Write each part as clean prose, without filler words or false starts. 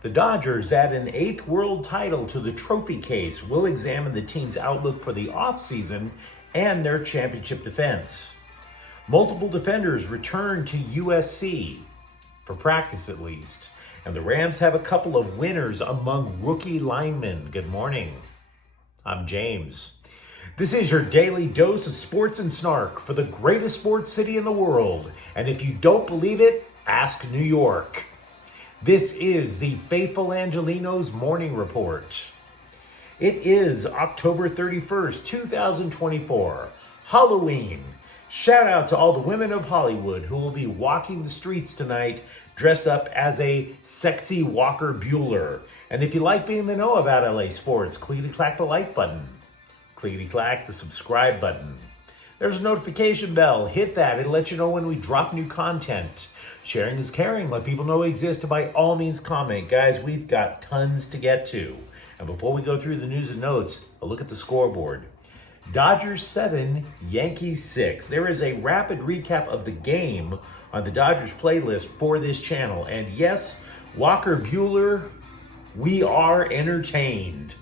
The Dodgers add an 8th world title to the trophy case. We'll examine the team's outlook for the offseason and their championship defense. Multiple defenders return to USC, for practice at least. And the Rams have a couple of winners among rookie linemen. Good morning. I'm James. This is your daily dose of sports and snark for the greatest sports city in the world. And if you don't believe it, ask New York. This is the faithful Angelenos Morning Report. It is October 31st, 2024, Halloween. Shout out to all the women of Hollywood who will be walking the streets tonight dressed up as a sexy Walker Bueller. And if you like being in the know about LA sports, clickety-clack the like button. Clickety-clack the subscribe button. There's a notification bell. Hit that. It'll let you know when we drop new content. Sharing is caring. Let people know we exist. By all means, comment. Guys, we've got tons to get to. And before we go through the news and notes, a look at the scoreboard. Dodgers 7, Yankees 6. There is a rapid recap of the game on the Dodgers playlist for this channel. And yes, Walker Bueller, we are entertained.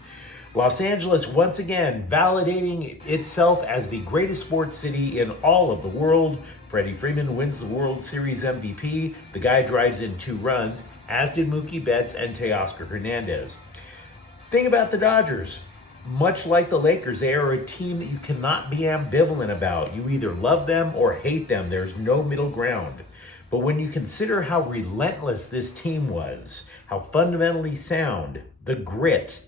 Los Angeles once again validating itself as the greatest sports city in all of the world. Freddie Freeman wins the World Series MVP. The guy drives in 2 runs, as did Mookie Betts and Teoscar Hernandez. Thing about the Dodgers, much like the Lakers, they are a team that you cannot be ambivalent about. You either love them or hate them. There's no middle ground. But when you consider how relentless this team was, how fundamentally sound, the grit,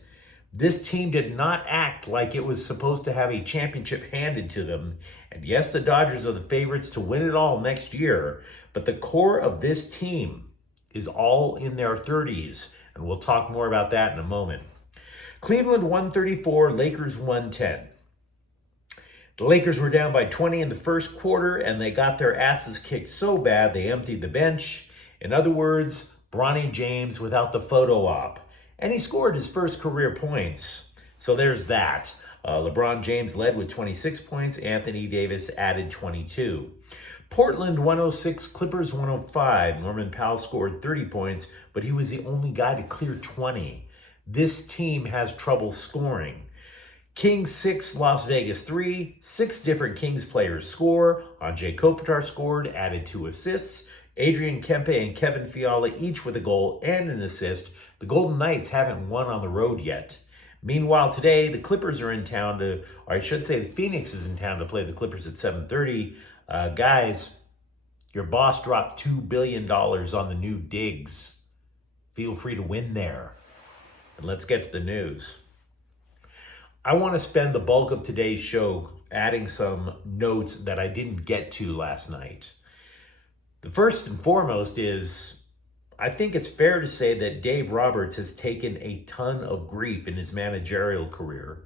this team did not act like it was supposed to have a championship handed to them. And yes, the Dodgers are the favorites to win it all next year, but the core of this team is all in their 30s, and we'll talk more about that in a moment. Cleveland 134, Lakers 110. The Lakers were down by 20 in the first quarter, and they got their asses kicked so bad they emptied the bench. In other words, Bronny James without the photo op. And he scored his first career points. So there's that. LeBron James led with 26 points. Anthony Davis added 22. Portland 106, Clippers 105. Norman Powell scored 30 points, but he was the only guy to clear 20. This team has trouble scoring. Kings 6, Las Vegas 3. 6 different Kings players score. Anze Kopitar scored, added 2 assists. Adrian Kempe and Kevin Fiala each with a goal and an assist. The Golden Knights haven't won on the road yet. Meanwhile, today, the Clippers are in town or I should say the Phoenix is in town to play the Clippers at 7:30. Guys, your boss dropped $2 billion on the new digs. Feel free to win there. And let's get to the news. I want to spend the bulk of today's show adding some notes that I didn't get to last night. The first and foremost is, I think it's fair to say that Dave Roberts has taken a ton of grief in his managerial career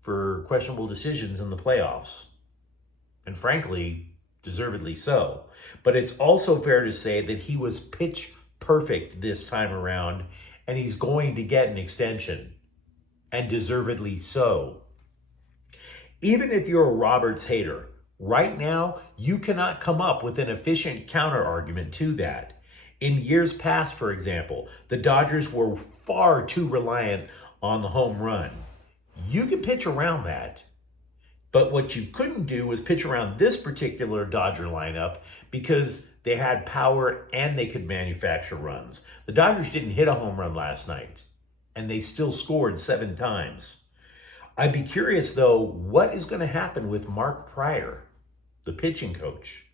for questionable decisions in the playoffs. And frankly, deservedly so. But it's also fair to say that he was pitch perfect this time around, and he's going to get an extension, and deservedly so. Even if you're a Roberts hater, right now, you cannot come up with an efficient counter-argument to that. In years past, for example, the Dodgers were far too reliant on the home run. You can pitch around that. But what you couldn't do was pitch around this particular Dodger lineup because they had power and they could manufacture runs. The Dodgers didn't hit a home run last night, and they still scored 7 times. I'd be curious, though, what is going to happen with Mark Pryor, the pitching coach?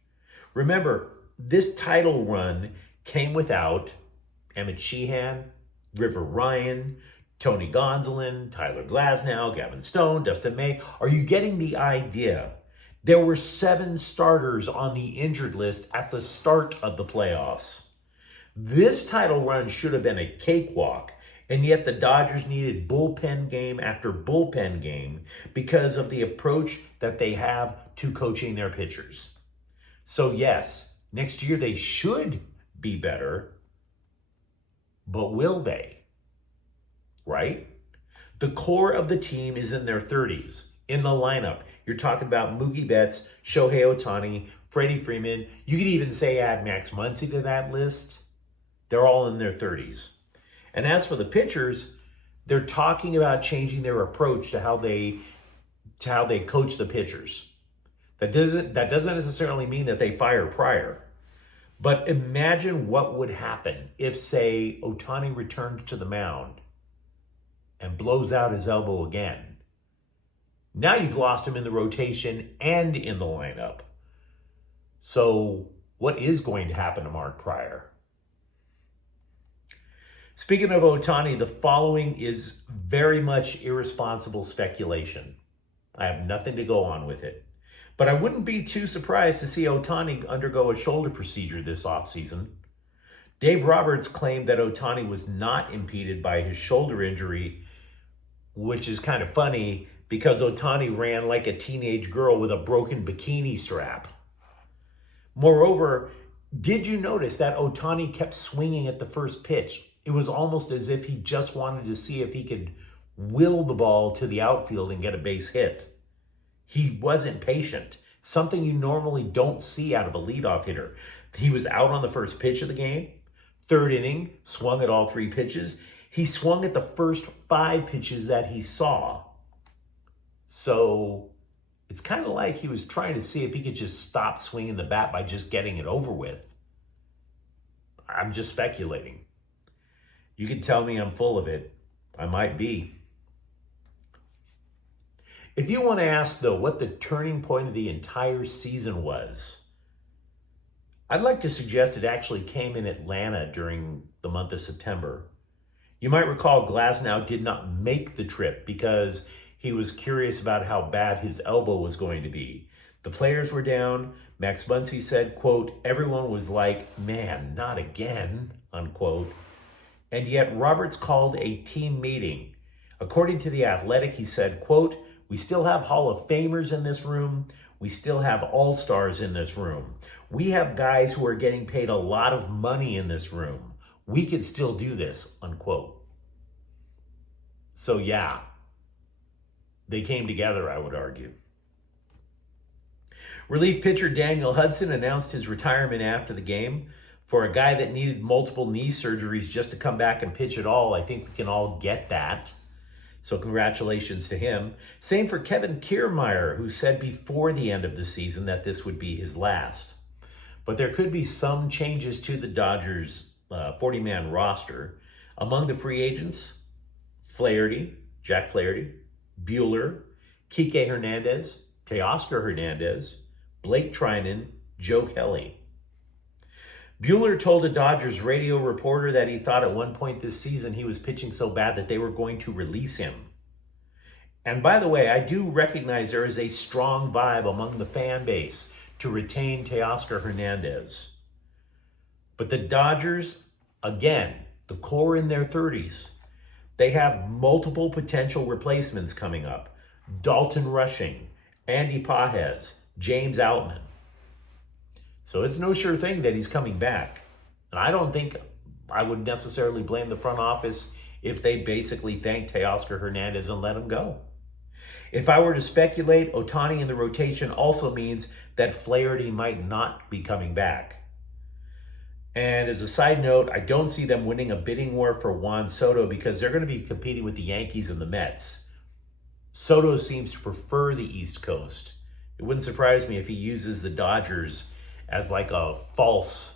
Remember, this title run came without Emmett Sheehan, River Ryan, Tony Gonsolin, Tyler Glasnow, Gavin Stone, Dustin May. Are you getting the idea? There were 7 starters on the injured list at the start of the playoffs. This title run should have been a cakewalk, and yet the Dodgers needed bullpen game after bullpen game because of the approach that they have to coaching their pitchers. So yes, next year they should be better, but will they? Right? The core of the team is in their 30s. In the lineup, you're talking about Mookie Betts, Shohei Ohtani, Freddie Freeman. You could even say add Max Muncy to that list. They're all in their 30s. And as for the pitchers, they're talking about changing their approach to how they coach the pitchers. That doesn't necessarily mean that they fire Pryor. But imagine what would happen if, say, Ohtani returned to the mound and blows out his elbow again. Now you've lost him in the rotation and in the lineup. So what is going to happen to Mark Pryor? Speaking of Ohtani, the following is very much irresponsible speculation. I have nothing to go on with it. But I wouldn't be too surprised to see Ohtani undergo a shoulder procedure this offseason. Dave Roberts claimed that Ohtani was not impeded by his shoulder injury, which is kind of funny because Ohtani ran like a teenage girl with a broken bikini strap. Moreover, did you notice that Ohtani kept swinging at the first pitch? It was almost as if he just wanted to see if he could will the ball to the outfield and get a base hit. He wasn't patient, something you normally don't see out of a leadoff hitter. He was out on the first pitch of the game. Third inning, swung at all 3 pitches. He swung at the first 5 pitches that he saw. So it's kind of like he was trying to see if he could just stop swinging the bat by just getting it over with. I'm just speculating. You can tell me I'm full of it. I might be. If you want to ask, though, what the turning point of the entire season was, I'd like to suggest it actually came in Atlanta during the month of September. You might recall Glasnow did not make the trip because he was curious about how bad his elbow was going to be. The players were down. Max Muncy said, quote, everyone was like, man, not again, unquote. And yet Roberts called a team meeting. According to The Athletic, he said, quote, we still have Hall of Famers in this room. We still have all-stars in this room. We have guys who are getting paid a lot of money in this room. We could still do this, unquote. So yeah, they came together, I would argue. Relief pitcher Daniel Hudson announced his retirement after the game. For a guy that needed multiple knee surgeries just to come back and pitch at all, I think we can all get that. So congratulations to him. Same for Kevin Kiermaier, who said before the end of the season that this would be his last. But there could be some changes to the Dodgers' 40-man roster. Among the free agents, Jack Flaherty, Buehler, Kike Hernandez, Teoscar Hernandez, Blake Trinan, Joe Kelly. Buehler told a Dodgers radio reporter that he thought at one point this season he was pitching so bad that they were going to release him. And by the way, I do recognize there is a strong vibe among the fan base to retain Teoscar Hernandez. But the Dodgers, again, the core in their 30s, they have multiple potential replacements coming up. Dalton Rushing, Andy Pages, James Outman. So it's no sure thing that he's coming back. And I don't think I would necessarily blame the front office if they basically thanked Teoscar Hernandez and let him go. If I were to speculate, Ohtani in the rotation also means that Flaherty might not be coming back. And as a side note, I don't see them winning a bidding war for Juan Soto because they're going to be competing with the Yankees and the Mets. Soto seems to prefer the East Coast. It wouldn't surprise me if he uses the Dodgers as like a false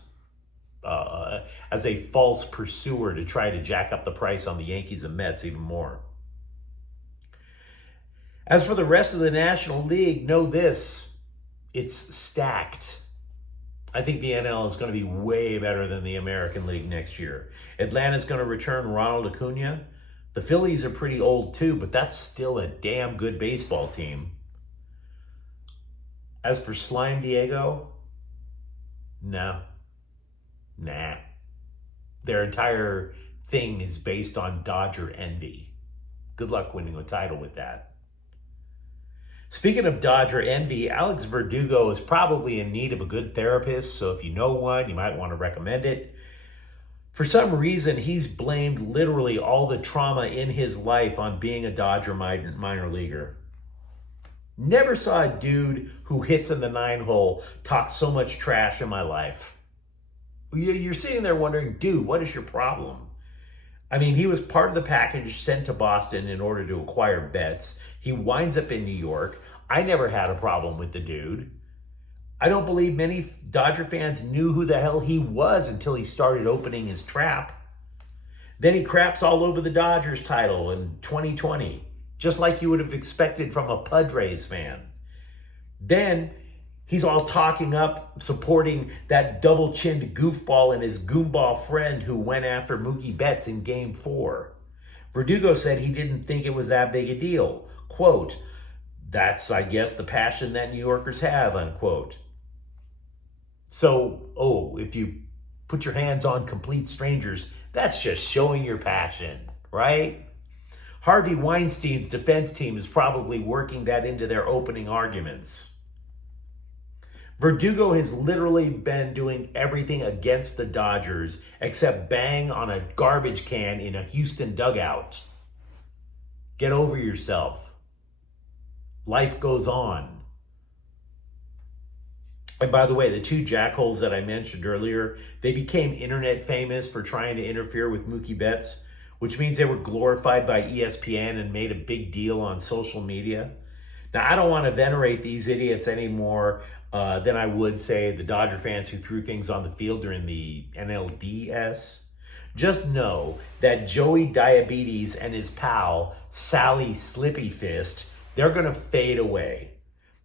pursuer to try to jack up the price on the Yankees and Mets even more. As for the rest of the National League, know this, it's stacked. I think the NL is going to be way better than the American League next year. Atlanta's going to return Ronald Acuna. The Phillies are pretty old too, but that's still a damn good baseball team. As for Slime Diego, nah. Their entire thing is based on Dodger envy. Good luck winning a title with that. Speaking of Dodger envy, Alex Verdugo is probably in need of a good therapist, so if you know one, you might want to recommend it. For some reason, he's blamed literally all the trauma in his life on being a Dodger minor leaguer. Never saw a dude who hits in the 9-hole talk so much trash in my life. You're sitting there wondering, dude, what is your problem? I mean, he was part of the package sent to Boston in order to acquire Betts. He winds up in New York. I never had a problem with the dude. I don't believe many Dodger fans knew who the hell he was until he started opening his trap. Then he craps all over the Dodgers title in 2020, just like you would have expected from a Padres fan. Then he's all talking up, supporting that double-chinned goofball and his goomball friend who went after Mookie Betts in Game 4. Verdugo said he didn't think it was that big a deal. Quote, "That's, I guess, the passion that New Yorkers have," unquote. So, if you put your hands on complete strangers, that's just showing your passion, right? Harvey Weinstein's defense team is probably working that into their opening arguments. Verdugo has literally been doing everything against the Dodgers except bang on a garbage can in a Houston dugout. Get over yourself. Life goes on. And by the way, the two jackholes that I mentioned earlier, they became internet famous for trying to interfere with Mookie Betts, which means they were glorified by ESPN and made a big deal on social media. Now, I don't want to venerate these idiots any more than I would, say, the Dodger fans who threw things on the field during the NLDS. Just know that Joey Diabetes and his pal, Sally Slippy Fist, they're going to fade away.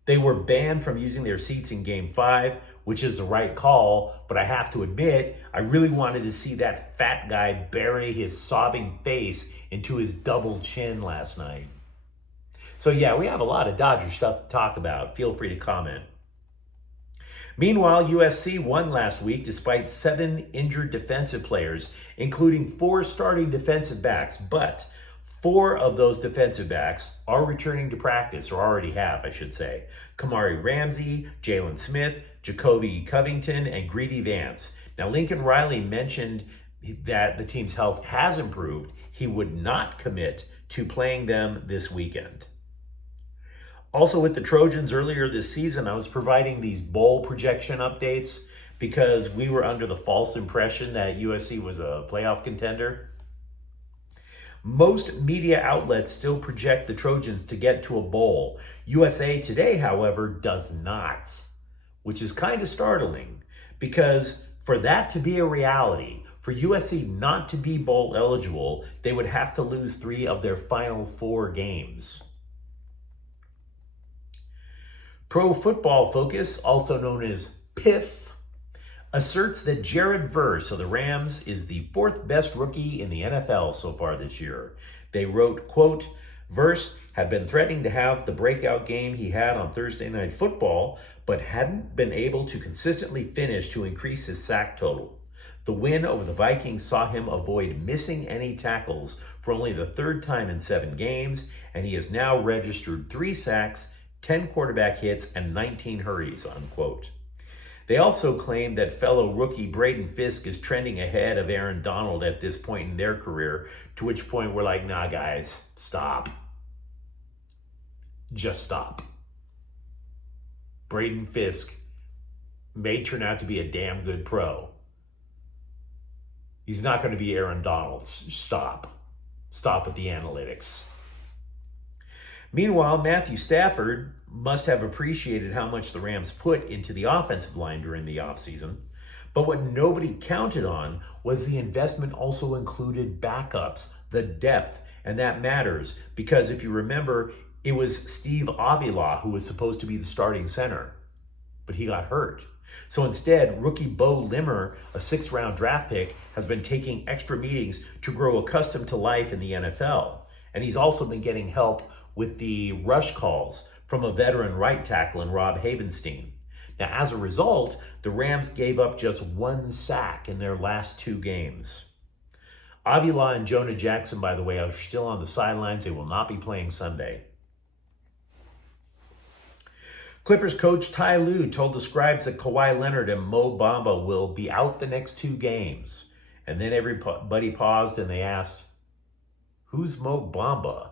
They were banned from using their seats in Game 5, which is the right call, but I have to admit, I really wanted to see that fat guy bury his sobbing face into his double chin last night. So yeah, we have a lot of Dodger stuff to talk about. Feel free to comment. Meanwhile, USC won last week despite 7 injured defensive players, including 4 starting defensive backs, but 4 of those defensive backs are returning to practice, or already have, I should say. Kamari Ramsey, Jalen Smith, Jacoby Covington, and Greedy Vance. Now, Lincoln Riley mentioned that the team's health has improved. He would not commit to playing them this weekend. Also, with the Trojans earlier this season, I was providing these bowl projection updates because we were under the false impression that USC was a playoff contender. Most media outlets still project the Trojans to get to a bowl. USA Today, however, does not, which is kind of startling because for that to be a reality, for USC not to be bowl eligible, they would have to lose 3 of their final 4 games. Pro Football Focus, also known as PIF, asserts that Jared Verse of the Rams is the 4th best rookie in the NFL so far this year. They wrote, quote, "Verse had been threatening to have the breakout game he had on Thursday Night Football, but hadn't been able to consistently finish to increase his sack total. The win over the Vikings saw him avoid missing any tackles for only the 3rd time in 7 games, and he has now registered 3 sacks, 10 quarterback hits, and 19 hurries," unquote. They also claim that fellow rookie Braden Fisk is trending ahead of Aaron Donald at this point in their career, to which point we're like, nah, guys, stop. Just stop. Braden Fisk may turn out to be a damn good pro. He's not going to be Aaron Donald. Stop. Stop with the analytics. Meanwhile, Matthew Stafford must have appreciated how much the Rams put into the offensive line during the offseason. But what nobody counted on was the investment also included backups, the depth, and that matters because if you remember, it was Steve Avila who was supposed to be the starting center, but he got hurt. So instead, rookie Bo Limmer, a 6th-round draft pick, has been taking extra meetings to grow accustomed to life in the NFL. And he's also been getting help with the rush calls from a veteran right tackle in Rob Havenstein. Now, as a result, the Rams gave up just 1 sack in their last 2 games. Avila and Jonah Jackson, by the way, are still on the sidelines. They will not be playing Sunday. Clippers coach Ty Lue told the Scribes that Kawhi Leonard and Mo Bamba will be out the next 2 games. And then everybody paused and they asked, "Who's Mo Bamba?"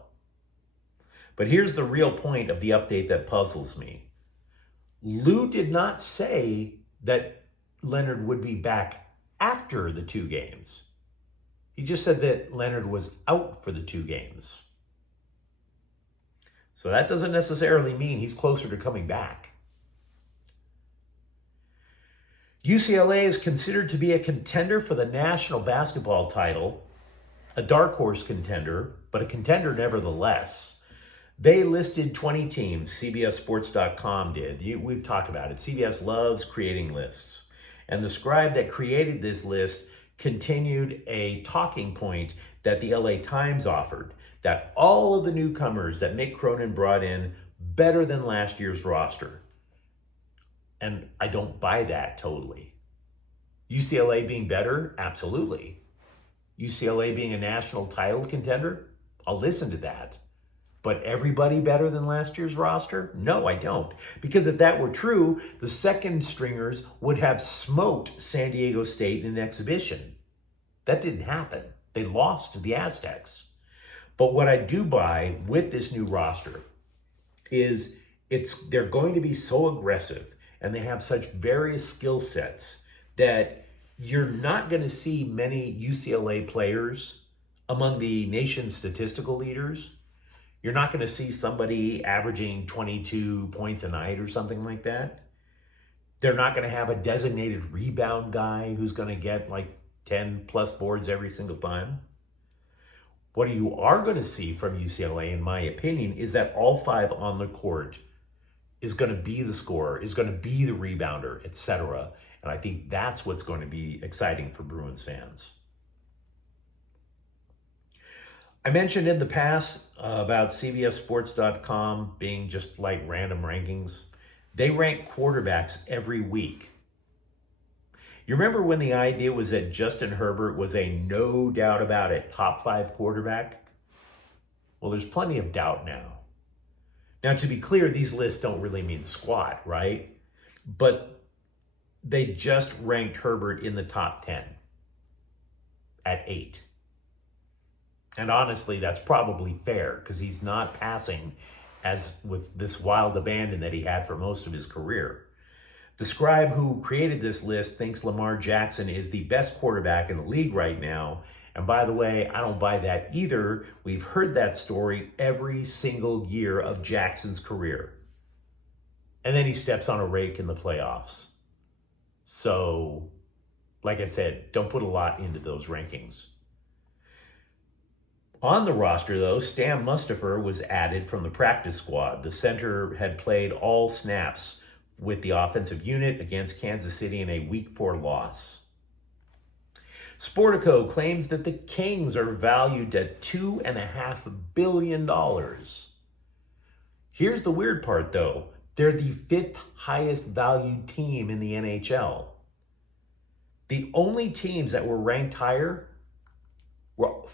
But here's the real point of the update that puzzles me. Lue did not say that Leonard would be back after the 2 games. He just said that Leonard was out for the 2 games. So that doesn't necessarily mean he's closer to coming back. UCLA is considered to be a contender for the national basketball title, a dark horse contender, but a contender nevertheless. They listed 20 teams, CBSSports.com did. We've talked about it. CBS loves creating lists. And the scribe that created this list continued a talking point that the LA Times offered, that all of the newcomers that Mick Cronin brought in better than last year's roster. And I don't buy that totally. UCLA being better? Absolutely. UCLA being a national title contender? I'll listen to that. But everybody better than last year's roster? No, I don't. Because if that were true, the second stringers would have smoked San Diego State in an exhibition. That didn't happen. They lost to the Aztecs. But what I do buy with this new roster is they're going to be so aggressive and they have such various skill sets that you're not going to see many UCLA players among the nation's statistical leaders. You're not going to see somebody averaging 22 points a night or something like that. They're not going to have a designated rebound guy who's going to get like 10 plus boards every single time. What you are going to see from UCLA, in my opinion, is that all 5 on the court is going to be the scorer, is going to be the rebounder, etc. And I think that's what's going to be exciting for Bruins fans. I mentioned in the past about CBSSports.com being just like random rankings. They rank quarterbacks every week. You remember when the idea was that Justin Herbert was a no doubt about it top 5 quarterback? Well, there's plenty of doubt now. Now, to be clear, these lists don't really mean squat, right? But they just ranked Herbert in the top 10 at 8. And honestly, that's probably fair because he's not passing as with this wild abandon that he had for most of his career. The scribe who created this list thinks Lamar Jackson is the best quarterback in the league right now. And by the way, I don't buy that either. We've heard that story every single year of Jackson's career. And then he steps on a rake in the playoffs. So, like I said, don't put a lot into those rankings. On the roster, though, Stan Mustafer was added from the practice squad. The center had played all snaps with the offensive unit against Kansas City in a Week 4 loss. Sportico claims that the Kings are valued at $2.5 billion. Here's the weird part, though. They're the 5th highest valued team in the NHL. The only teams that were ranked higher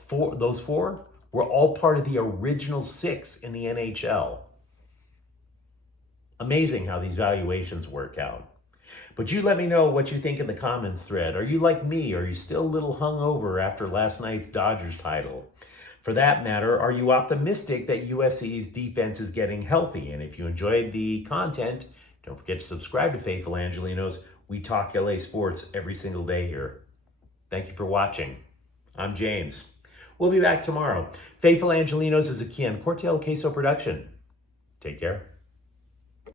those four were all part of the original 6 in the NHL. Amazing how these valuations work out. But you let me know what you think in the comments thread. Are you like me? Are you still a little hungover after last night's Dodgers title? For that matter, are you optimistic that USC's defense is getting healthy? And if you enjoyed the content, don't forget to subscribe to Faithful Angelenos. We talk LA sports every single day here. Thank you for watching. I'm James. We'll be back tomorrow. Faithful Angelenos is a Kian Cortel Queso production. Take care.